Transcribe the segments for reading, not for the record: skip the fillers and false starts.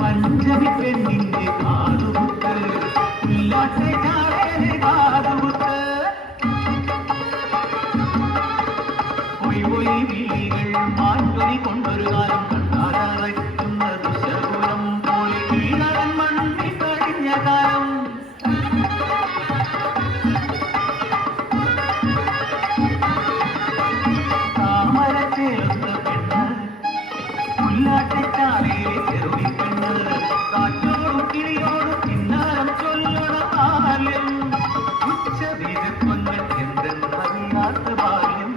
പഞ്ചമി പെണ്ണിന്റെ കാതുകുത്ത് ഇല്ലാട്ടെ ചാടേനെ കാതുകുത്ത് പൊയ് പൊയ് വീഴികൾ മാറ്റൊലി കൊണ്ടൊരു കാലം കണ്ടാലറയ്ക്കുന്ന ദുശകുലം പോലെ കീഴടൻ മണ്ണി കഴിഞ്ഞ കാലം താമര ചേർന്ന പെണ്ണ് പുല്ലാട്ടച്ചാലയിലെ ചെറുവി പെണ്ണ് കാറ്റോടും കിളിയോടും കിന്നാരം ചൊല്ലണ ബാല്യം ഉച്ചവിരുപ്പങ്ങൾ എന്തെന്നറിയാത്ത ബാല്യം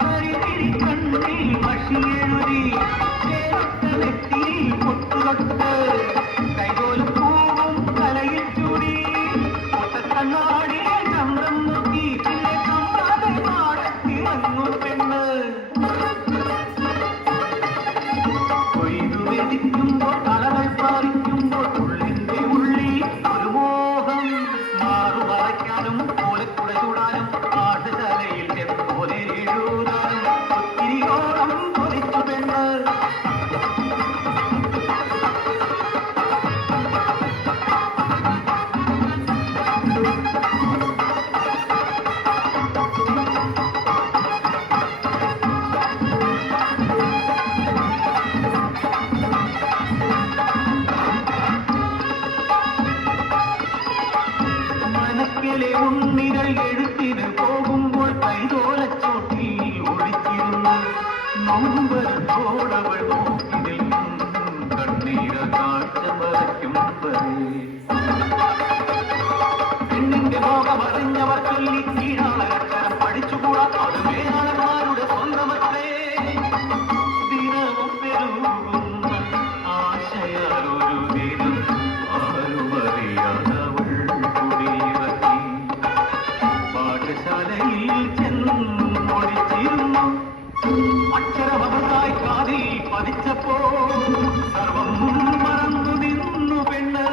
കരിതിരി കണ്ണിൽ മഷിയെഴുതി ചേർത്ത നെറ്റിയിൽ പൊട്ടുതൊട്ട് കൈകോലും പൂവും തലയിൽ ചൂടി കണ്ണാടി ചന്ദ്രം നോക്കി പിന്നെ കമ്പാതെ മാടത്തിളങ്ങു പെണ്ണ് കൊയ്തു വെതിക്കുമ്പോൾ കളകൾ പാലിക്കുമ്പോൾ ഉള്ളിന്റെ ഉള്ളിൽ ഒരു മോഹം മാറു മറയ്ക്കാനും ഓലക്കുട ചൂടാനും പാഠശാലയിൽ പോലെ എഴുതാനും ഒത്തിരിയോളം കൊതിച്ചു പെണ്ണ് മനക്കിലെ ഉണ്ണികൾ എഴുത്തിന് പോകുമ്പോൾ കൈതോലച്ചോട്ടിൽ ഒളിച്ചിരുന്ന് നൊമ്പരത്തോടവൾ നോക്കി നിൽക്കും കണ്ണീര കാഴ്ച മറയ്ക്കും പെണ്ണിന്റെ മോഹമറിഞ്ഞവർ ചൊല്ലി കീഴാളരക്ഷരം പഠിച്ചുകൂടാ അത് മേലാളന്മാരുടെ സ്വന്തമത്രേ ദിനവും പെരുകുന്ന ആശയാലൊരു ദിനം ആരുമറിയാതവൾ കുടിയിറക്കി പാഠശാലയിൽ ചെന്നൊളിച്ചിരുന്നു അക്ഷരമതായി കാതിൽ പതിച്ചപ്പോ സർവം മറന്നു നിന്നു പെണ്ണ്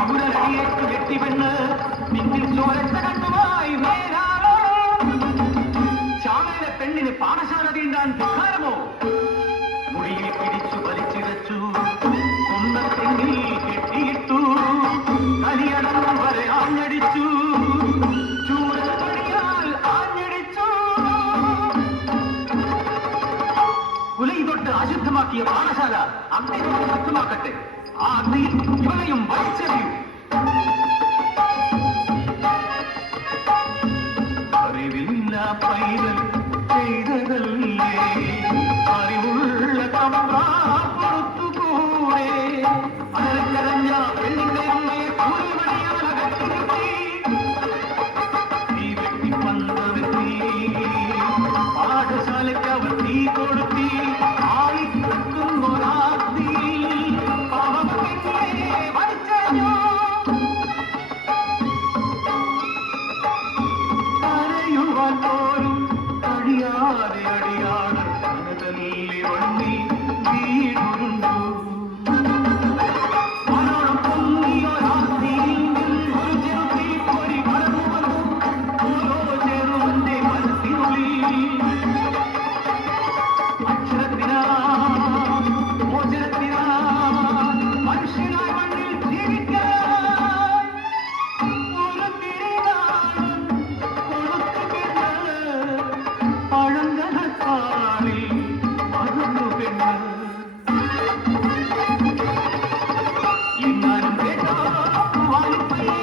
പുരടിയേറ്റു കെട്ടി പെണ്ണ് പിന്നിൽ ചോരച്ച കണ്ണുമായി മേലാളോ ചാളയിലെ പെണ്ണിന് പാഠശാല തീണ്ടാൻ ധിക്കാരമോ മുടിയിൽ പിടിച്ചു വലിച്ചിരച്ചു കുന്നത്തെങ്ങിൽ കെട്ടിയിട്ടു കലിയടങ്ങും വരെ ആഞ്ഞടിച്ചു ചൂരൽ പണിയാൽ ആഞ്ഞടിച്ചു കുലൈ തൊട്ട് അശുദ്ധമാക്കിയ പാഠശാല അഗ്നിയോട് ശക്തമാക്കട്ടെ ആ അഗ്നിയിൽ ഇവനെയും വലിച്ചെറിയും അറിവില്ല പൈതൽ ചെയ്തതല്ലേ അറിവുള്ള കമ്പ്രാ പുറത്തുകൂടെ അരക്കരഞ്ഞ പെണ്ണിന്റെ അമ്മയെ കൂലിമണിയാലകറ്റി തീ വെട്ടി പന്തമെത്തി പാഠശാലയ്ക്ക് അവർ തീ കൊടുത്തി ആളിക്കൊടുക്കുന്നൊരാത്തി പാവമെന്നെ വലിച്ചെറിഞ്ഞു കരയുവാൻ പോലും കഴിയാതെ അടിയാളർ കനതല്ലി വണ്ണി വീടുരുണ്ടു മനോളം പൊങ്ങിയൊരാത്തിയിൽ നിന്നൊരു ചെറുതീ പൊരി പടർന്നു വന്നു ഓരോ ചെറുവന്റെ മനസ്സിനുള്ളിൽ അക്ഷരത്തിനാ മോചനത്തിനാ മനുഷ്യനായി മണ്ണിൽ ജീവിക്കാൻ ഒരു തിരികാലം കൊടുത്തുകിട്ട് പഴങ്കനക്കാളിൽ മറന്നു പെണ്ണ് ഇന്നാലും കേട്ടോ വാലിപ്പയെ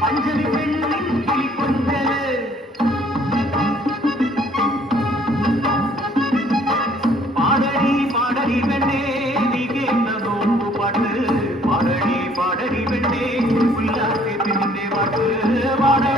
പഞ്ചമി പെണ്ണിൻ കിളിക്കൊണ്ടല് പാടടി പാടടി പെണ്ണേ നീ കേട്ട നോമ്പു പാട്ട് പാടടി പാടടി പെണ്ണേ ഉല്ലാസത്തിന്റെ പാട്ട് പാടടി